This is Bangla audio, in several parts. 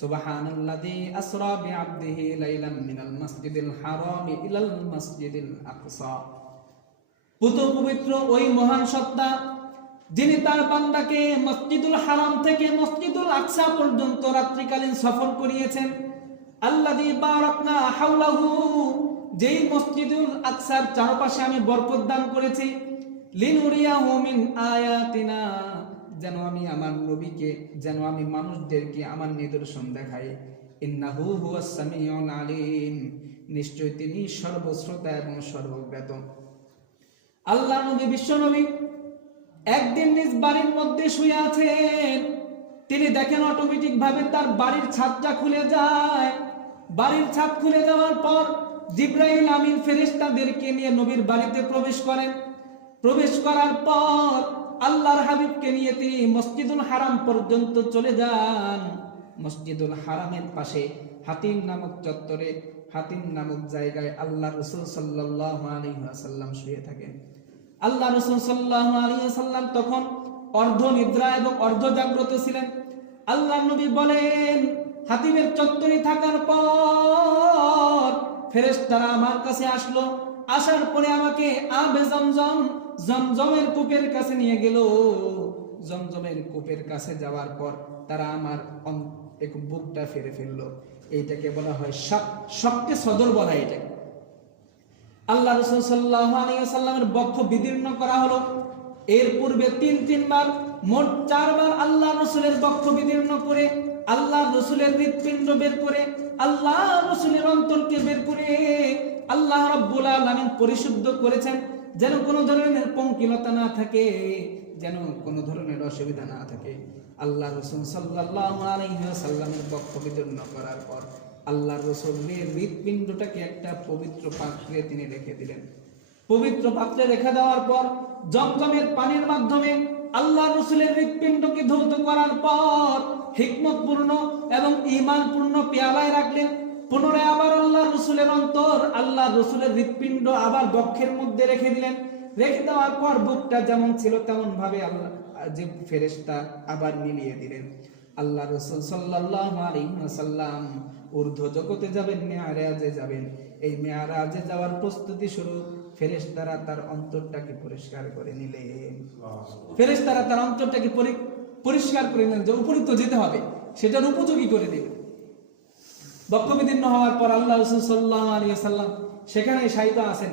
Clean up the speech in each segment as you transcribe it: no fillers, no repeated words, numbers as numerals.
সুবহানাল্লাযী আসরা বিআবদিহি লাইলাম মিনাল মাসজিদিল হারামি ইলাল মাসজিদিল আকসা। পুত পবিত্র ওই মহান সত্তা যিনি তার বান্দাকে মসজিদুল হারাম থেকে মসজিদুল আকসা পর্যন্ত রাত্রিকালীন সফর করিয়েছেন। আল্লাযী বারাকনা হাওলাহু, যেই মসজিদুল আকসার চারপাশে আমি বরকত দান করেছি। লিনুরিয়াহু মিন আয়াতিনা, যেন আমি আমার নবীকে, যেন আমি মানুষদেরকে আমার নিদর্শন দেখাই। ইন্নাহু হুয়াস সামিউল আলিম, নিশ্চয় তিনি সর্বশ্রোতা এবং সর্বজ্ঞাত। আল্লাহ নবী, বিশ্ব নবী একদিন নিজ বাড়ির মধ্যে শুয়ে আছেন। তিনি দেখেন অটোমেটিক ভাবে তার বাড়ির ছাদটা খুলে যায়। বাড়ির ছাদ খুলে যাওয়ার পর জিবরাইল আমিন ফেরেশতাদেরকে নিয়ে নবীর বাড়িতে প্রবেশ করেন। প্রবেশ করার পর আল্লাহর হাবিবকে নিয়ে তিনি মসজিদুল হারাম পর্যন্ত চলে যান। মসজিদুল হারামের পাশে হাতিম নামক চত্বরে, হাতিম নামক জায়গায় আল্লাহ রাসূল সাল্লাল্লাহু আলাইহি ওয়াসাল্লাম শুয়ে থাকেন। আল্লাহ রাসূল সাল্লাল্লাহু আলাইহি ওয়াসাল্লাম তখন অর্ধ নিদ্রা এবং অর্ধ জাগ্রত ছিলেন। আল্লাহ নবী বলেন, হাতিমের চত্বরে থাকার পর ফেরেশতারা আমার কাছে আসলো। আসার পরে আমাকে আবে জমজম, জমজমের কূপের কাছে নিয়ে গেল। জমজমের কূপের কাছে যাওয়ার পর তারা আমার একটু বুকটা ফেরে ফেললো। এইটাকে বলা হয় শক্তি সদর বলা হয়। এটাকে আল্লাহ রাসূল সাল্লাল্লাহু আলাইহি ওয়াসাল্লামের বক্ষ বিদীর্ণ করা হলো। এর পূর্বে তিনবার, মোট 4 বার আল্লাহ রাসূলের বক্ষ বিদীর্ণ করে, আল্লাহ রাসূলের হৃৎপিণ্ড বের করে, আল্লাহ রাসূলের অন্তরকে বের করে আল্লাহ রাব্বুল আলামিন পরিশুদ্ধ করেছেন, যেন কোনো ধরনের পঙ্কিলতা না থাকে, যেন কোনো ধরনের অসুবিধা না থাকে। আল্লাহ রাসূল সাল্লাল্লাহু আলাইহি ওয়াসাল্লামের বক্ষ বিদীর্ণ করার পর আল্লাহ রাসূলের হৃৎপিণ্ডটাকে একটা পবিত্র পাত্রে তিনি রেখে দিলেন। পবিত্র পাত্রে রেখে দেওয়ার পর জমজমের পানির মাধ্যমে আল্লাহ রাসূলের হৃৎপিণ্ডকে ধৌত করার পর হিকমতপূর্ণ এবং ঈমানপূর্ণ পেয়ালায় রাখলেন। পুনরায় আবার আল্লাহ রাসূলের অন্তর, আল্লাহ রাসূলের হৃৎপিণ্ড আবার বক্ষের মধ্যে রেখে দিলেন। রেখে দেওয়ার পর বুকটা যেমন ছিল তেমন ভাবে আল্লাহ যে ফেরেশতা আবার মিলিয়ে দিলেন। আল্লাহ রাসূল সাল্লাল্লাহু আলাইহি ওয়াসাল্লাম ঊর্ধ্ব জগতে যাবেন, মেরাজে যাবেন। এই মেরাজে যাওয়ার প্রস্তুতি শুরু। ফেরেশতারা তার অন্তরটাকে পরিষ্কার করে নিলেন। ফেরেশতারা তার অন্তরটাকে পরিষ্কার করে নিলেন, যে উপরিত যেতে হবে সেটার উপযোগী করে দিলেন। বক্ষ বিদীর্ণ হওয়ার পর আল্লাহ রাসূল সাল্লাল্লাহু আলাইহি ওয়াসাল্লাম সেখানে শায়িত আছেন।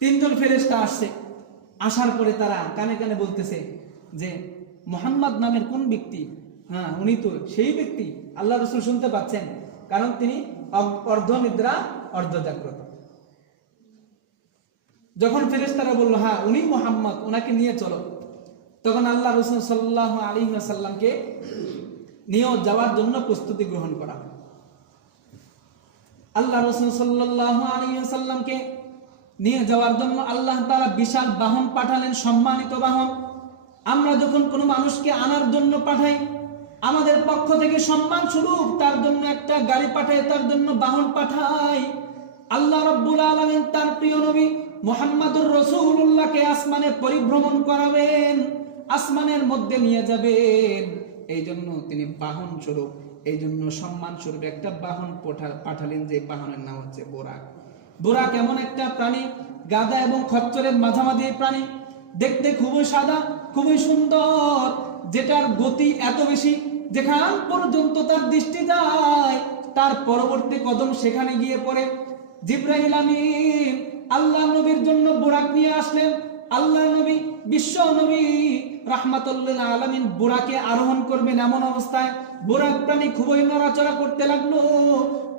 3 জন ফেরেশতা আসছে। আসার পরে তারা কানে কানে বলতেছে যে মুহাম্মদ নামের কোন ব্যক্তি? হ্যাঁ, উনি তো সেই ব্যক্তি। আল্লাহ রাসূল শুনতে পাচ্ছেন, কারণ তিনি অর্ধ নিদ্রা অর্ধ জাগ্রত। যখন ফেরেশতারা বলল হ্যাঁ উনি মুহাম্মদ, ওনাকে নিয়ে চলো, তখন আল্লাহ রাসূল সাল্লাল্লাহু আলাইহি ওয়াসাল্লামকে নিয়ে যাওয়ার জন্য প্রস্তুতি গ্রহণ করা। আল্লাহ রাসূল সাল্লাল্লাহু আলাইহি ওয়াসাল্লামকে নিয়ে যাওয়ার জন্য আল্লাহ তাআলা বিশাল বাহন পাঠালেন, সম্মানিত বাহন। আমরা যখন কোনো মানুষকে আনার জন্য পাঠাই, আমাদের পক্ষ থেকে সম্মান স্বরূপ তার জন্য একটা গাড়ি পাঠাই, তার জন্য বাহন পাঠাই। আল্লাহ রাব্বুল আলামিন তার প্রিয় নবী মুহাম্মদুর রাসূলুল্লাহকে আসমানে পরিভ্রমণ করাবেন, আসমানের মধ্যে নিয়ে যাবেন। এই জন্য তিনি বাহন স্বরূপ, এই জন্য সম্মান স্বরূপ একটা বাহন পাঠালেন, যে বাহনের নাম হচ্ছে বোরাক। বোরাক এমন একটা প্রাণী, গাধা এবং খচ্চরের মাঝামাঝি প্রাণী, দেখতে খুবই সাদা, খুবই সুন্দর, যেটার গতি এত বেশি যেখান পর্যন্ত তার দৃষ্টি যায় তার পরবর্তী কদম সেখানে গিয়ে পড়ে। জিবরাইল আমিন আল্লাহ নবীর জন্য বোরাক নিয়ে আসলেন। আল্লাহ নবী, বিশ্ব নবী রাহমাতুল লিল আলামিন বোরাকে আরোহণ করবেন। এমন অবস্থায় বোরাক প্রাণী খুবই নড়াচড়া করতে লাগলো,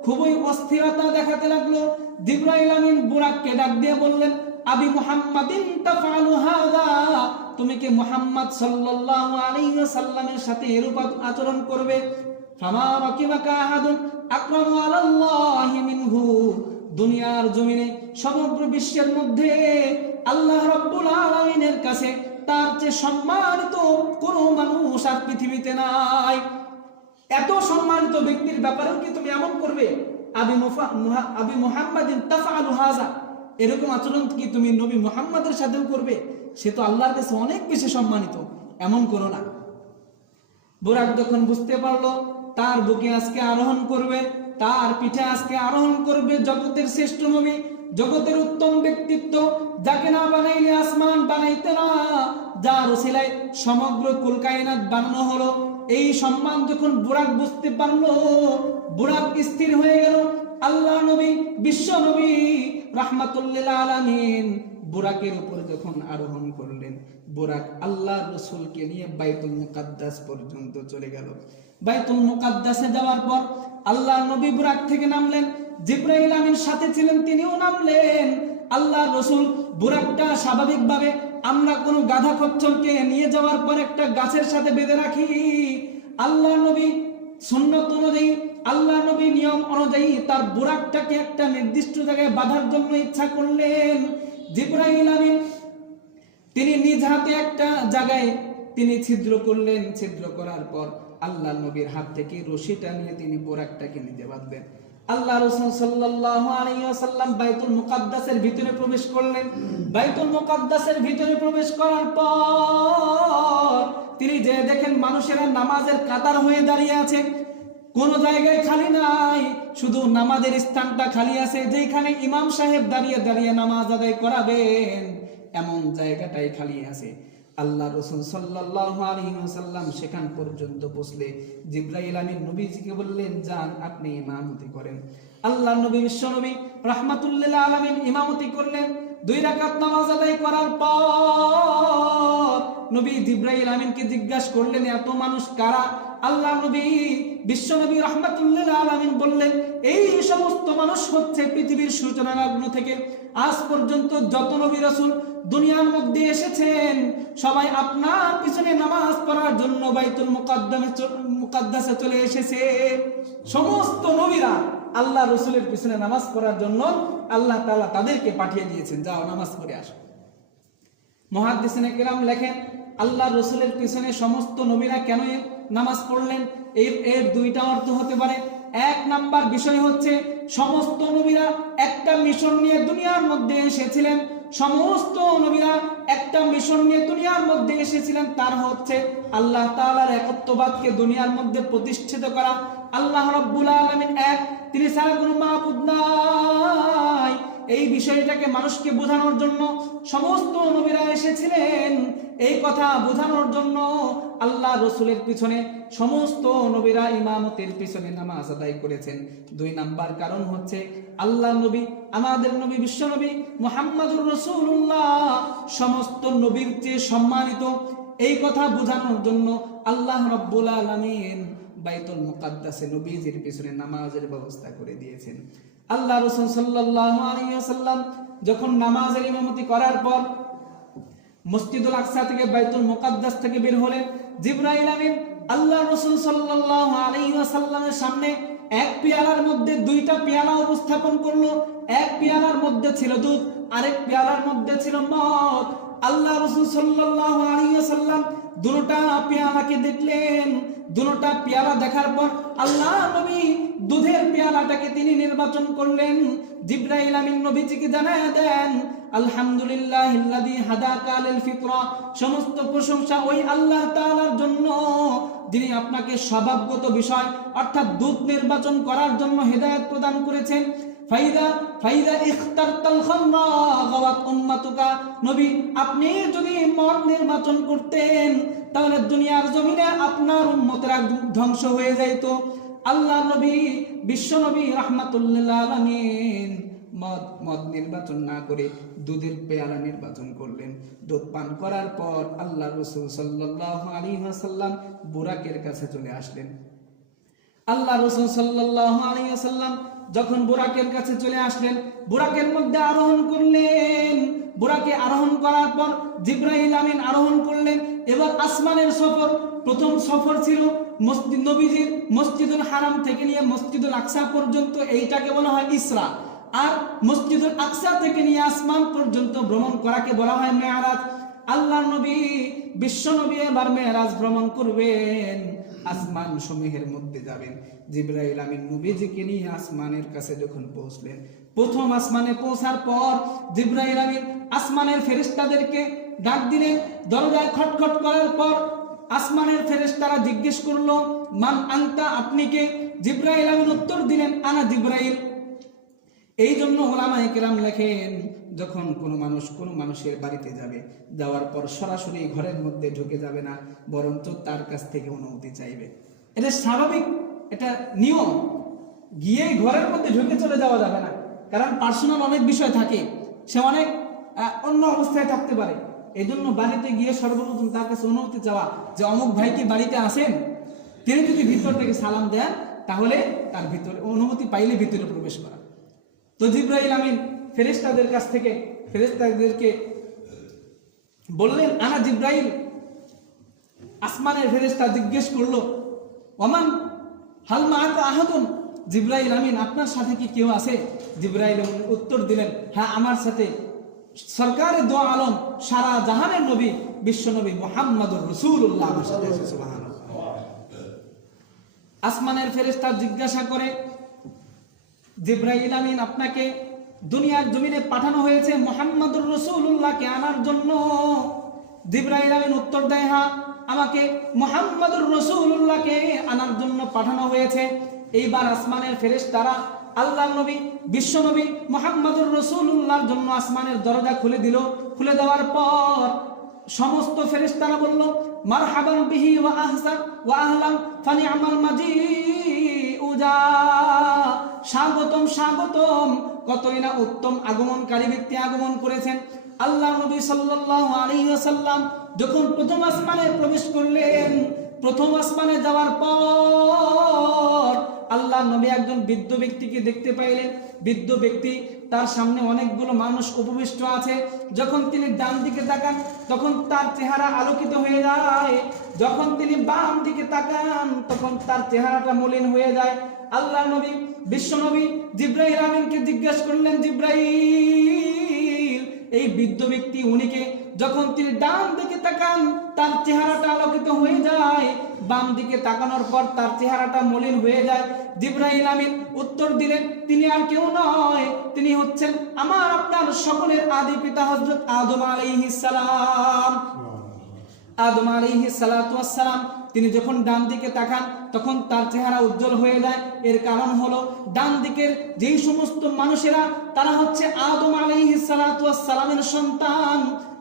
খুবই অস্থিরতা দেখাতে লাগলো। জিবরাইল আমিন বোরাককে ডাক দিয়ে বললেন, আবি মুহাম্মাদিন তাফআলু হাযা, তুমি কি মুহাম্মদ সাল্লাল্লাহু আলাইহি ওয়াসাল্লামের সাথে এরূপ আচরণ করবে? ফামা রাকিবাকা আহাদুন আকরামু আলাল্লাহি মিনহু, দুনিয়ার জমিনে সমগ্র বিশ্বের মধ্যে আল্লাহ রাব্বুল আলামিনের কাছে তার চেয়ে সম্মানিত কোন মানুষ আর পৃথিবীতে নাই। এত সম্মানিত ব্যক্তির ব্যাপারেও কি তুমি এমন করবে? আবি মুহাম্মাদিন তাফআলু হাযা, এরকম আচরণ কি তুমি নবী মুহাম্মাদের সাথেও করবে? সে তো আল্লাহর কাছে অনেক বেশি সম্মানিত, এমন করো না। বোরাক যখন বুঝতে পারলো তার বুকে আজকে আরোহণ করবে, তার পিঠে আজকে আরোহণ করবে জগতের শ্রেষ্ঠ নবী, জগতের উত্তম ব্যক্তিত্ব, যাকে না বানাইলে আসমান বানাইতে না, যার ওসিলায় সমগ্র কুল কায়নাত বানানো হলো। এই সম্মান যখন বুরাক বুঝতে পারলো, বুরাক স্থির হয়ে গেল। আল্লাহ নবী, বিশ্ব নবী রাহমাতুল্লিল আলামিন বুরাকের উপর যখন আরোহণ করলেন, বুরাক আল্লাহ রসুলকে নিয়ে বাইতুল মুকাদ্দাস পর্যন্ত চলে গেল। বাইতুল মুকাদ্দাসে যাওয়ার পর আল্লাহ নবী বুরাক থেকে নামলেন, জিবরাইল আমিন সাথে ছিলেন, তিনিও নামলেন। আল্লাহ রসুল বুরাকটা স্বাভাবিকভাবে আমরা কোনো গাধা খচ্চরকে নিয়ে যাওয়ার পর একটা গাছের সাথে বেঁধে রাখি, আল্লাহ নবী সুন্নত অনুযায়ী, আল্লাহ নবী নিয়ম অনুযায়ী তার বুরাকটাকে একটা নির্দিষ্ট জায়গায় বাঁধার জন্য ইচ্ছা করলেন। জিবরাইল আমিন তিনি নিজ হাতে একটা জায়গায় তিনি ছিদ্র করলেন। ছিদ্র করার পর আল্লাহ নবীর হাত থেকে রশিটা নিয়ে তিনি বুরাকটাকে নিজে বাঁধলেন। আল্লাহ রাসূল সাল্লাল্লাহু আলাইহি ওয়াসাল্লাম বাইতুল মুকাদ্দাসের ভিতরে প্রবেশ করলেন। বাইতুল মুকাদ্দাসের ভিতরে প্রবেশ করার পর তিনি যে দেখেন মানুষেরা নামাজের কাতার হয়ে দাঁড়িয়ে আছে, কোন জায়গায় খালি নাই, শুধু নামাজের স্থানটা খালি আছে, যেখানে ইমাম সাহেব দাঁড়িয়ে দাঁড়িয়ে নামাজ আদায় করাবেন এমন জায়গাটাই খালি আছে। আল্লাহ রাসূল সাল্লাল্লাহু আলাইহি ওয়াসাল্লাম সেখান পর্যন্ত পৌঁছলে জিবরাইল আমিন নবীজিকে বললেন, যান আপনি ইমামতি করেন। আল্লাহ নবী বিশ্ব নবী রাহমাতুল্লিল আলামিন ইমামতি করলেন। 2 রাকাত নামাজ আদায় করার পর নবী জিবরাইল আমিনকে জিজ্ঞাসা করলেন, এত মানুষ কারা? আল্লাহ নবী বিশ্ব নবী রাহমাতুল্লিল আলামিন বললেন, এই সমস্ত মানুষ হচ্ছে পৃথিবীর সূচনা লগ্ন থেকে আজ পর্যন্ত যত নবী রাসূল দুনিয়ার মধ্যে এসেছেন, সবাই আপনার পিছনে নামাজ পড়ার জন্য বাইতুল মুকাদ্দাসে চলে এসেছে। সমস্ত নবীরা আল্লাহ রাসূলের পিছনে নামাজ পড়ার জন্য আল্লাহ তাআলা তাদেরকে পাঠিয়ে দিয়েছেন, যাও নামাজ পড়ে আসো। মুহাদ্দিসিনে কেরাম লেখেন, আল্লাহ রাসূলের পিছনে সমস্ত নবীরা কেন নামাজ পড়লেন? এর 2টা অর্থ হতে পারে। 1 নাম্বার বিষয় হচ্ছে, সমস্ত নবীরা একটা মিশন নিয়ে দুনিয়ার মধ্যে এসেছিলেন। সমস্ত নবীরা একটা মিশন নিয়ে দুনিয়ার মধ্যে এসেছিলেন, তার হচ্ছে আল্লাহ তাআলার একত্ববাদকে দুনিয়ার মধ্যে প্রতিষ্ঠিত করা। আল্লাহ রাব্বুল আলামিন এক, তিনি ছাড়া কোনো মাবুদ নাই, এই বিষয়টাকে মানুষকে বোঝানোর জন্য সমস্ত নবীরা এসেছিলেন। এই কথা বোঝানোর জন্য আল্লাহ রাসূলের পিছনে সমস্ত নবীরা ইমামতের পিছনে নামাজ আদায় করেছেন। 2 নাম্বার কারণ হচ্ছে, আল্লাহ নবী আমাদের নবী বিশ্ব নবী মুহাম্মদুর রাসূলুল্লাহ সমস্ত নবীর চেয়ে সম্মানিত, এই কথা বোঝানোর জন্য আল্লাহ রাব্বুল আলামিন বাইতুল মুকাদ্দাসে নবীজির পিছনে নামাজের ব্যবস্থা করে দিয়েছেন। আল্লাহ রাসূল সাল্লাল্লাহু আলাইহি ওয়াসাল্লাম যখন নামাজের ইমামতি করার পর মসজিদুল আকসা থেকে বাইতুল মুকাদ্দাস থেকে বের হলেন, জিবরাইল আমিন আল্লাহ রাসূল সাল্লাল্লাহু আলাইহি ওয়াসাল্লামের সামনে এক পেয়ালার মধ্যে 2টা পেয়ালা উপস্থাপন করলো। এক পেয়ালার মধ্যে ছিল দুধ, আরেক পেয়ালার মধ্যে ছিল মদ। আল্লাহ রাসূল সাল্লাল্লাহু আলাইহি ওয়াসাল্লাম দুটো পেয়ালাকে দেখলেন। দুটো পেয়ালা দেখার পর আল্লাহ নবী দুধের পেয়ালাটাকে তিনি নির্বাচন করলেন। জিবরাইল আমিন নবীজিকে জানায়া দেন, আলহামদুলিল্লাহিল্লাযী হাদাকা লিল ফিতরা, সমস্ত প্রশংসা ওই আল্লাহ তাআলার জন্য যিনি আপনাকে স্বভাবগত বিষয় অর্থাৎ দুধ নির্বাচন করার জন্য হেদায়েত প্রদান করেছেন। ফাইদা ইখতারতাল খামরা গাওয়াত উম্মাতুকা, নবী আপনি যদি মদ নির্বাচন করতেন তাহলে দুনিয়ার জমিনে আপনার উম্মতেরা ধ্বংস হয়ে যাইত। আল্লাহ নবী বিশ্ব নবী রাহমাতুল্লিল আলামিন মদ নির্বাচন না করে দুধের পেয়ালা নির্বাচন করলেন। দুধ পান করার পর আল্লাহ রাসূল সাল্লাল্লাহু আলাইহি ওয়াসাল্লাম বুরাকের কাছে চলে আসলেন। আল্লাহ রাসূল সাল্লাল্লাহু আলাইহি ওয়াসাল্লাম যখন বুরাকের কাছে চলে আসলেন, বুরাকের মধ্যে আরোহণ করলেন। বুরাকে আরোহণ করার পর জিবরাইল আমিন আরোহণ করলেন। এবার আসমানের সফর, প্রথম সফর ছিল মসজিদ নবীজির মসজিদুল হারাম থেকে নিয়ে মসজিদুল আকসা পর্যন্ত, এইটাকে বলা হয় ইসরা। আর মসজিদুল আকসা থেকে নিয়ে আসমান পর্যন্ত ভ্রমণ করাকে বলা হয় মেরাজ। আল্লাহ নবী বিশ্ব নবী এবার মেরাজ ভ্রমণ করবেন, আসমান সমূহের মধ্যে যাবেন। জিবরাইল আমিন নবীজিকে নিয়ে আসমানের কাছে যখন পৌঁছলেন, প্রথম আসমানে পৌঁছার পর জিবরাইল আমিন আসমানের ফেরেশতাদেরকে ডাক দিলেন। দরজায় খটখট করার পর আসমানের ফেরেশতারা জিজ্ঞেস করলো, মান আনতা, আপনি কে? জিবরাইল আমিন উত্তর দিলেন, আনা জিবরাইল। এই জন্য উলামায়ে কেরাম লেখেন, যখন কোনো মানুষ কোনো মানুষের বাড়িতে যাবে, যাওয়ার পর সরাসরি ঘরের মধ্যে ঢুকে যাবে না, বরঞ্চ তার কাছ থেকে অনুমতি চাইবে। এটা স্বাভাবিক, এটা নিয়ম। গিয়ে ঘরের মধ্যে ঢুকে চলে যাওয়া যাবে না, কারণ পার্সোনাল অনেক বিষয় থাকে, সে অনেক অন্য অবস্থায় থাকতে পারে। এই জন্য বাড়িতে গিয়ে সর্বপ্রথম তার কাছে অনুমতি চাওয়া, যে অমুক ভাই কি বাড়িতে আসেন? তিনি যদি ভিতর থেকে সালাম দেন, তাহলে তার ভিতরে অনুমতি পাইলে ভিতরে প্রবেশ করা। তো জিবরাইল আমিন ফেরেশতাদের কাছ থেকে ফেরেশতাদেরকে বললেন, আনা জিবরাইল। আসমানের ফেরেশতা জিজ্ঞেস করলো, ওমান হাল মাআকা আহাদুন, জিবরাইল আমিন আপনার সাথে কি কেউ আছে? জিবরাইল আমিন উত্তর দিলেন, হ্যাঁ, আমার সাথে সরকারে দো আলম, সারা জাহানের নবী, বিশ্ব নবী মুহাম্মদুর রাসূলুল্লাহ আমার সাথে আছে। সুবহানাল্লাহ। আসমানের ফেরেশতা জিজ্ঞাসা করে, জিবরাইল আমিন আপনাকে দুনিয়ার জমিনে পাঠানো হয়েছে মুহাম্মদুর রাসূলুল্লাহকে আনার জন্য? জিবরাইল আমিন উত্তর দেয়, হ্যাঁ, আমাকে মুহাম্মদুর রাসূলুল্লাহকে আনার জন্য পাঠানো হয়েছে। এইবার আসমানের ফেরেশতারা আল্লাহর নবী বিশ্ব নবী মুহাম্মদুর রাসূলুল্লাহর জন্য আসমানের দরজা খুলে দিল। খুলে দেওয়ার পর সমস্ত ফেরেশতারা বলল, মারহাবান বিহি ওয়া আহসান ওয়া আহলান ফানিআমাল মাজিউজা, স্বাগতম স্বাগতম, কতই না উত্তম আগমনকারী ব্যক্তি আগমন করেছেন। আল্লাহ নবী সাল্লাল্লাহু আলাইহি ওয়াসাল্লাম যখন প্রথম আসমানে প্রবেশ করলেন, প্রথম আসমানে যাওয়ার পর আল্লাহ নবী একজন বৃদ্ধ ব্যক্তিকে দেখতে পাইলেন। বৃদ্ধ ব্যক্তি, তার সামনে অনেকগুলো মানুষ উপবিষ্ট আছে। যখন তিনি ডান দিকে তাকান, তখন তার চেহারা আলোকিত হয়ে যায়। যখন তিনি বাম দিকে তাকান, তখন তার চেহারাটা মলিন হয়ে যায়। আল্লাহ নবী বিশ্ব নবী জিবরাইল আমিনকে জিজ্ঞেস করলেন, জিবরাইল, এই বৃদ্ধ ব্যক্তি উনিকে? যখন তিনি ডান দিকে তাকান, তার চেহারাটা আলোকিত হয়ে যায়, বাম দিকে তাকানোর পর তার চেহারাটা মলিন হয়ে যায়। জিবরাইল আমিন উত্তর দিলেন, তিনি আর কেউ নয়, তিনি হচ্ছেন আমার আপনার সকলের আদি পিতা হযরত আদম আলাইহিস সালাম। আদম আলাইহিস সালাতু ওয়াস সালাম তিনি যখন ডান দিকে তাকান, তখন তার চেহারা উজ্জ্বল হয়ে যায়। এর কারণ হলো, ডান দিকের যেই সমস্ত মানুষেরা, তারা হচ্ছে আদম আলাইহিস সালাতু ওয়াস সালামের সন্তান,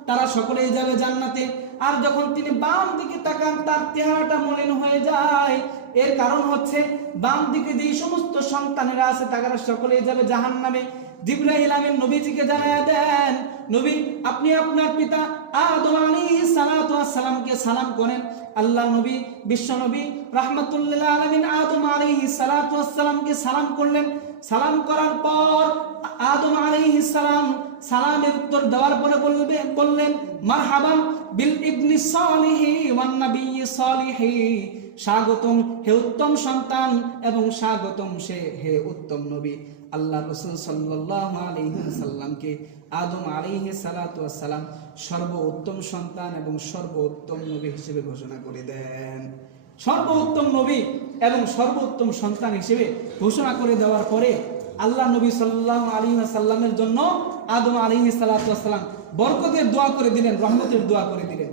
তারা সকলেই যাবে জান্নাতে। আর যখন তিনি বাম দিকে তাকান, তার চেহারাটা মলিন হয়ে যায়। এর কারণ হচ্ছে, বাম দিকে যেই সমস্ত সন্তানেরা আছে, তারা সকলেই যাবে জাহান্নামে। জিবরাইল আমিন নবীজিকে জানায়া দেন, নবী, আপনি আপনার পিতা আদম আলাইহিস সালাতু ওয়াস সালামকে সালাম করেন। আল্লাহ নবী বিশ্ব নবী রাহমাতুল লিল আলামিন আদম আলাইহিস সালাতু ওয়াস সালামকে সালাম করলেন। সালাম করার পর আদম আলাইহিস সালাম সালামের উত্তর দেওয়ার পরে বললেন, মারহাবান বিল ইবনি সালিহি ওয়ান নাবিয়্যি সালিহি, স্বাগতম হে উত্তম সন্তান এবং স্বাগতম হে উত্তম নবী। আল্লাহ রাসূল সাল্লাল্লাহু আলাইহি ওয়াসাল্লামকে আদম আলাইহিস সালাতু ওয়াস সালাম সর্বোত্তম সন্তান এবং সর্বোত্তম নবী হিসেবে ঘোষণা করে দেন। সর্বোত্তম নবী এবং সর্বোত্তম সন্তান হিসেবে ঘোষণা করে দেওয়ার পরে আল্লাহ নবী সাল্লাল্লাহু আলাইহি ওয়াসাল্লামের জন্য আদম আলাইহিস সালাতু ওয়াস সালাম বরকতের দোয়া করে দিলেন, রহমতের দোয়া করে দিলেন।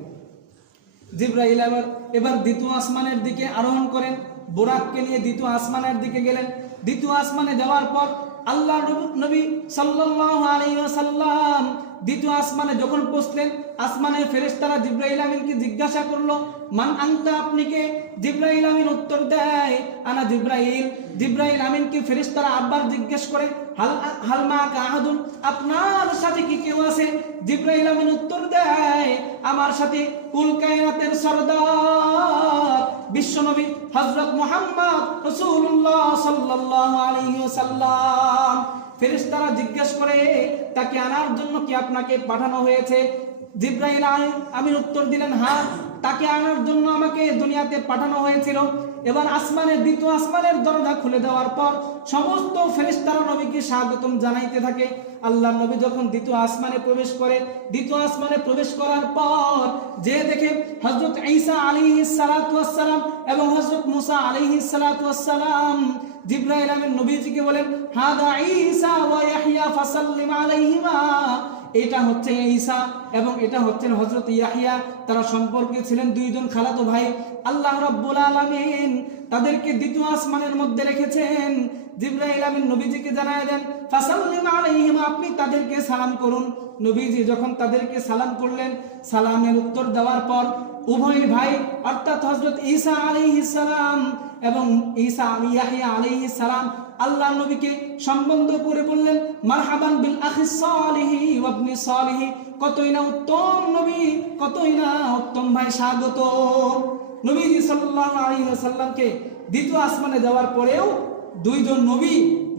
জিবরাইল এবার দ্বিতীয় আসমানের দিকে আরোহণ করেন, বুরাককে নিয়ে দ্বিতীয় আসমানের দিকে গেলেন। দ্বিতীয় আসমানে যাওয়ার পর আল্লাহ নবী সাল্লাল্লাহু আলাইহি ওয়াসাল্লাম দ্বিতীয় আসমানে যখন পৌঁছলেন, আসমানের ফেরেশতারা জিবরাইল আমিনকে জিজ্ঞাসা করলো, মান আনতা, আপনি কে? জিবরাইল আমিন উত্তর দেয়, আনা জিবরাইল। জিবরাইল আমিনকে ফেরেশতারা আবার জিজ্ঞেস করে, হাল মাআকা আহাদুন, আপনার সাথে কি কেউ আছে? জিবরাইল আমিন উত্তর দেয়, আমার সাথে কুল কায়নাতের সরদার বিশ্বনবী হযরত মুহাম্মদ রাসূলুল্লাহ সাল্লাল্লাহু আলাইহি ওয়াসাল্লাম। ফেরেশতারা জিজ্ঞেস করে, তাকে আনার জন্য কি আপনাকে পাঠানো হয়েছে? জিবরাইল আমিন উত্তর দিলেন, হ্যাঁ, তাকে আনার জন্য আমাকে দুনিয়াতে পাঠানো হয়েছিল। এবার আসমানের দ্বিতীয় আসমানের দরজা খুলে দেওয়ার পর সমস্ত ফেরেশতারা নবীকে স্বাগতম জানাইতে থাকে। আল্লাহর নবী যখন দ্বিতীয় আসমানে প্রবেশ করে, দ্বিতীয় আসমানে প্রবেশ করার পর যে দেখে হযরত ঈসা আলাইহিস সালাতু ওয়াস সালাম এবং হযরত মুসা আলাইহিস সালাতু ওয়াস সালাম, জিবরাইল আমিন নবীজিকে বলেন, হাদা ঈসা ওয়া ইয়াহইয়া ফাসাল্লিম আলাইহিমা, এটা হচ্ছে ঈসা এবং এটা হচ্ছেন হযরত ইয়াহইয়া। তারা সম্পর্কে ছিলেন দুইজন খালাতো ভাই। আল্লাহ রাব্বুল আলামিন তাদেরকে দ্বিতীয় আসমানের মধ্যে রেখেছেন। জিবরাইল আমিন নবীজিকে জানায় দেন, ফাসাল্লিম আলাইহিম, আপনি তাদেরকে সালাম করুন। নবীজি যখন তাদেরকে সালাম করলেন, সালামের উত্তর দেওয়ার পর উভয় ভাই অর্থাৎ হযরত ঈসা আলাইহিস সালাম এবং ইয়াহইয়া আলাইহিস সালাম আল্লাহ নবীকে সম্বোধন করে বললেন, মারহাবান বিল আখিস সালিহি ওয়া ইবনি সালিহি, কতই না উত্তম নবী, কতই না উত্তম ভাই, স্বাগত। নবীজি সাল্লাল্লাহু আলাইহি ওয়াসাল্লামকে দ্বিতীয় আসমানে যাওয়ার পরেও দুইজন নবী,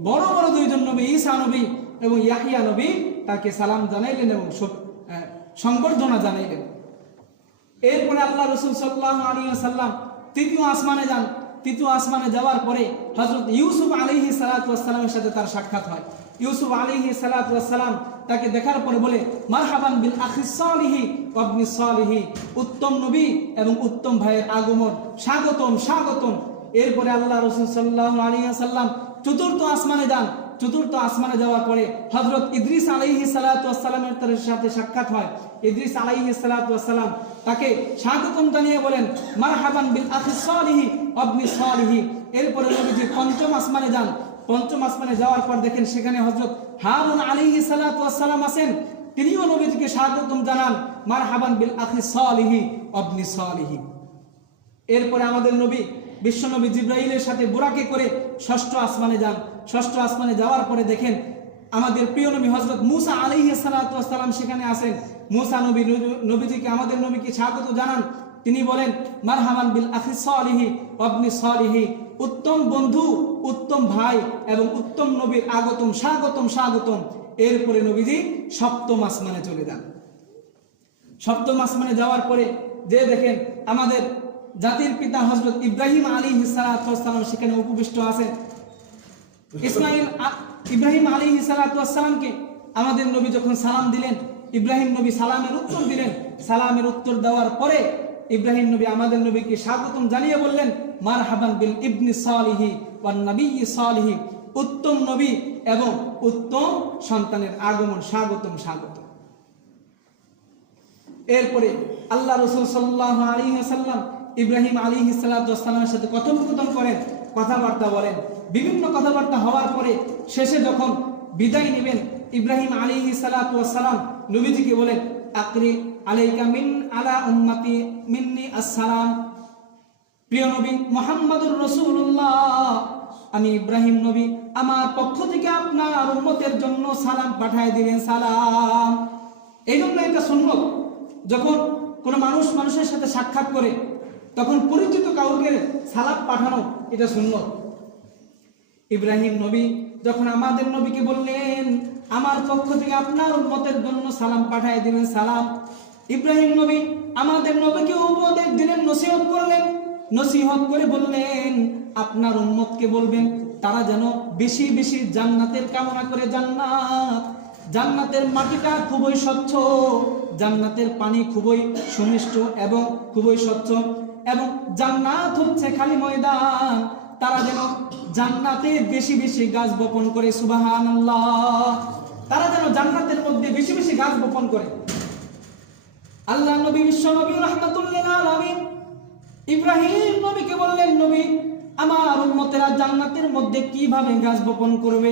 বড় বড় দুইজন নবী, ঈসা নবী এবং ইয়াহইয়া নবী তাকে সালাম জানাইলেন এবং সংবর্ধনা জানাইলেন। এরপরে আল্লাহ রাসূল সাল্লাল্লাহু আলাইহি ওয়াসাল্লাম তৃতীয় আসমানে যান। তৃতীয় আসমানে যাওয়ার পরে হযরত ইউসুফ আলাইহিস সালাতু ওয়াস সালামের সাথে তার সাক্ষাৎ হয়। ইউসুফ আলাইহিস সালাতু ওয়াস সালাম তাকে দেখার পরে বলে, মারহাবান বিল আখিস সালিহি ওয়া ইবনি সালিহি, উত্তম নবী এবং উত্তম ভাইয়ের আগমন, স্বাগতম স্বাগতম। এরপরে আল্লাহ রাসূল সাল্লাল্লাহু আলাইহি ওয়াসাল্লাম চতুর্থ আসমানে যান। চতুর্থ আসমানে যাওয়ার পরে হযরত ইদ্রিস আলাইহিস সালাতু ওয়াস সালামের তার সাথে সাক্ষাৎ হয়। ইদ্রিস আলাইহিস সালাতু ওয়াস সালাম তাকে স্বাগতম জানিয়ে বলেন, মারহাবান বিল আখিস সালিহি ওয়া ইবনি সালিহি। এরপরে নবীজি পঞ্চম আসমানে যান। পঞ্চম আসমানে যাওয়ার পর দেখেন সেখানে হযরত হারুন আলাইহিস সালাতু ওয়াস সালাম আছেন। তিনিও নবীজিকে স্বাগতম জানান, মারহাবান বিল আখিস সালিহি ওয়া ইবনি সালিহি। এরপরে আমাদের নবী বিশ্বনবী জিবরাইলের সাথে বুরাকে করে ষষ্ঠ আসমানে যান। ষষ্ঠ আসমানে যাওয়ার পরে দেখেন আমাদের প্রিয় নবী হযরত মূসা আলাইহিস সালাতু ওয়াস সালাম সেখানে আছেন। মূসা নবীজিকে আমাদের নবীকে স্বাগত জানান। তিনি বলেন, মারহাবান বিল আখিস সালিহি ওয়া ইবনি সালিহি, উত্তম বন্ধু, উত্তম ভাই এবং উত্তম নবীর আগতম, স্বাগতম স্বাগতম। এরপরে নবীজি সপ্তম আসমানে চলে যান। সপ্তম আসমানে যাওয়ার পরে যে দেখেন আমাদের জাতির পিতা হযরত ইব্রাহিম আলাইহিস সালাতু ওয়াস সালাম সেখানে উপবিষ্ট আছেন। ইব্রাহিম আলাইহিস সালাতু ওয়াস সালামকে আমাদের নবী যখন সালাম দিলেন, ইব্রাহিম নবী সালামের উত্তর দিলেন। সালামের উত্তর দেওয়ার পরে ইব্রাহিম নবী আমাদের নবীকে স্বাগতম জানিয়ে বললেন, মারহাবান বিল ইবনি সালিহি ওয়ান নাবিয়্যি সালিহি, উত্তম নবী এবং উত্তম সন্তানের আগমন, স্বাগতম স্বাগতম। এরপরে আল্লাহ রাসূল সাল্লাল্লাহু আলাইহি ওয়াসাল্লাম ইব্রাহিম আলাইহিস সালাতু ওয়াস সালামের সাথে কথোপকথন করেন, কথাবার্তা বলেন। বিভিন্ন কথাবার্তা হওয়ার পরে শেষে যখন বিদায় নেবেন, ইব্রাহিম আলাইহিস সালাতু ওয়াস সালাম নবীজিকে বলেন, আকরি আলাইকা মিন আলা উম্মতি মিন্নি আসসালাম। প্রিয় নবী মুহাম্মদুর রাসূলুল্লাহ, আমি ইব্রাহিম নবী আমার পক্ষ থেকে আপনার উম্মতের জন্য সালাম পাঠিয়ে দিলেন, সালাম। এই জন্য এটা সুন্নত, যখন কোনো মানুষ মানুষের সাথে সাক্ষাৎ করে তখন পরিচিত কাউকে সালাম পাঠানো, এটা সুন্নত। ইব্রাহিম নবী যখন আমাদের নবীকে বললেন, আমার পক্ষ থেকে আপনার উম্মতের জন্য সালাম পাঠিয়ে দিবেন, সালাম। ইব্রাহিম নবী আমাদের নবীকে উপদেশ দিলেন, নসিহত করলেন। নসিহত করে বললেন, আপনার উম্মতকে বলবেন তারা যেন বেশি বেশি জান্নাতের কামনা করে। জান্নাতের মাটিটা খুবই স্বচ্ছ, জান্নাতের পানি খুবই সুমিষ্ট এবং খুবই স্বচ্ছ, এবং জান্নাত হচ্ছে খালি ময়দান। তারা যেন জান্নাতে বেশি বেশি গাছ বপন করে, সুবহানাল্লাহ। তারা যেন জান্নাতের মধ্যে বেশি বেশি গাছ বপন করে। আল্লাহ নবী বিশ্ব নবী রাহমাতুল্লিল আলামিন ইব্রাহিম নবীকে বললেন, নবী আমার উম্মতেরা জান্নাতের মধ্যে কিভাবে গাছ বপন করবে?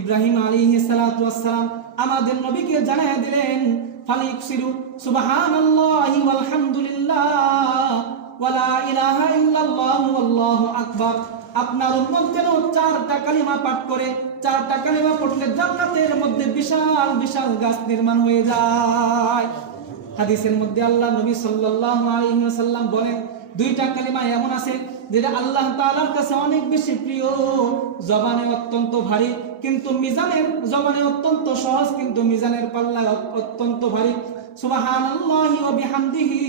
ইব্রাহিম আলাইহিস সালাতু ওয়াস সালাম আমাদের নবীকে জানিয়ে দিলেন, ফালিকসিরু সুবহানাল্লাহি ওয়াল হামদুলিল্লাহ ওয়ালা ইলাহা ইল্লাল্লাহু আল্লাহু আকবার। আপনার উম্মত যেন 4টা কালিমা পাঠ করে, 4টা কালিমা পড়লে জান্নাতের মধ্যে বিশাল বিশাল গাছ নির্মাণ হয়ে যায়। হাদিসের মধ্যে আল্লাহ নবী সাল্লাল্লাহু আলাইহি ওয়াসাল্লাম বলেন, 2টা কালিমা এমন আছে যেটা আল্লাহ তাআলার কাছে অনেক বেশি প্রিয়, জবানে অত্যন্ত ভারী কিন্তু মিজানের, জবানে অত্যন্ত সহজ কিন্তু মিজানের পাল্লা অত্যন্ত ভারী। সুবহানাল্লাহি ওয়া বিহামদিহি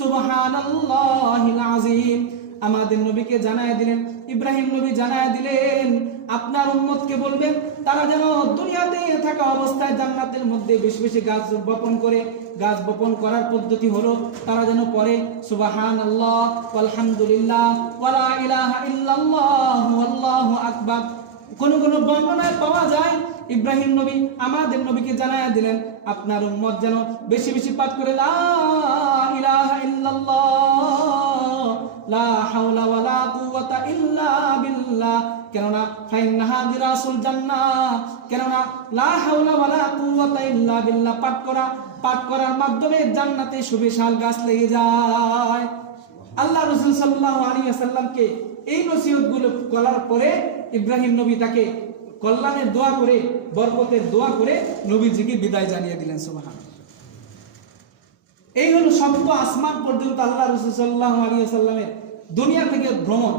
সুবহানাল্লাহিল আযীম। আমাদের নবীকে জানায় দিলেন, ইব্রাহিম নবী জানায় দিলেন, আপনার উম্মতকে বলবেন তারা যেন দুনিয়াতে থাকা অবস্থায় জান্নাতের মধ্যে বেশি বেশি গাছ বপন করে। গাছ বপন করার পদ্ধতি হলো তারা যেন পড়ে সুবহানাল্লাহ ওয়ালহামদুলিল্লাহ ওয়ালা ইলাহা ইল্লাল্লাহু আল্লাহু আকবার। কোন কোন বর্ণনায় পাওয়া যায় ইব্রাহিম নবী আমাদের নবীকে জানায়া দিলেন আপনার উম্মত যেন বেশি বেশি পাঠ করে লা ইলাহা ইল্লাল্লাহ লা হাওলা ওয়ালা কুওয়াতা ইল্লা বিল্লাহ, কেননা ফাইন্নাহা দিরাসুল জান্নাহ, কেননা লা হাওলা ওয়ালা কুওয়াতা ইল্লা বিল্লাহ পাঠ করার মাধ্যমে জান্নাতে সুবিশাল গাছ লেগে যায়। আল্লাহ রাসূল সাল্লাল্লাহু আলাইহি ওয়াসাল্লামকে এই নসিহতগুলো করার পরে ইব্রাহিম নবী তাকে কল্যাণের দোয়া করে বরকতের দোয়া করে নবীজিকে বিদায় জানিয়ে দিলেন। সুবহানাল্লাহ। এই হলো সপ্ত আসমান পর্যন্ত আল্লাহ রাসূল সাল্লাল্লাহু আলাইহি ওয়াসাল্লামের দুনিয়া থেকে ভ্রমণ।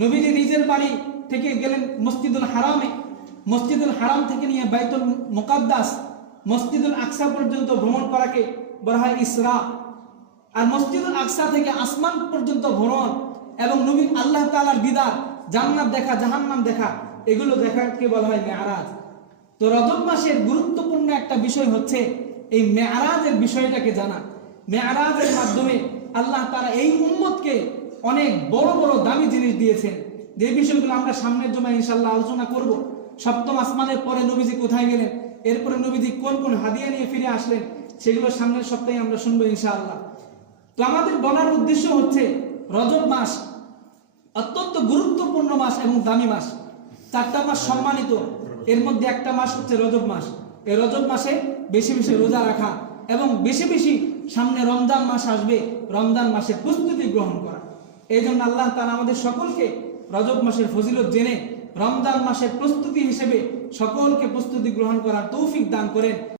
নবীজি নিজের বাড়ি থেকে গেলেন মসজিদুল হারামে, মসজিদুল হারাম থেকে নিয়ে বাইতুল মুকাদ্দাস মসজিদুল আকসা পর্যন্ত ভ্রমণ করাকে বলা হয় ইসরা। আর মসজিদুল আকসা থেকে আসমান পর্যন্ত ভ্রমণ এবং নবী আল্লাহ তাআলার দিদার, জান্নাত দেখা, জাহান্নাম দেখা, এগুলো দেখাকে বলা হয় মেরাজ। তো রজব মাসের গুরুত্বপূর্ণ একটা বিষয় হচ্ছে এই মেরাজের বিষয়টাকে জানা। মেরাজের মাধ্যমে আল্লাহ তাআলা এই উম্মতকে অনেক বড় বড় দামি জিনিস দিয়েছেন, যে বিষয়গুলো আমরা সামনের জমায় ইনশাআল্লাহ আলোচনা করব। সপ্তম আসমানের পরে নবীজি কোথায় গেলেন, এরপরে নবীজি কোন কোন হাদিয়া নিয়ে ফিরে আসলেন, সেগুলো সামনের সপ্তাহে আমরা শুনবো ইনশাআল্লাহ। তো আমাদের বলার উদ্দেশ্য হচ্ছে রজব মাস অত্যন্ত গুরুত্বপূর্ণ মাস এবং দামি মাস। 4টা মাস সম্মানিত, এর মধ্যে একটা মাস হচ্ছে রজব মাস। এই রজব মাসে বেশি বেশি রোজা রাখা এবং বেশি বেশি সামনে রমজান মাস আসবে, রমজান মাসের প্রস্তুতি গ্রহণ করা। এই জন্য আল্লাহ তাআলা আমাদের সকলকে রজব মাসের ফজিলত জেনে রমজান মাসের প্রস্তুতি হিসেবে সকলকে প্রস্তুতি গ্রহণ করার তৌফিক দান করেন।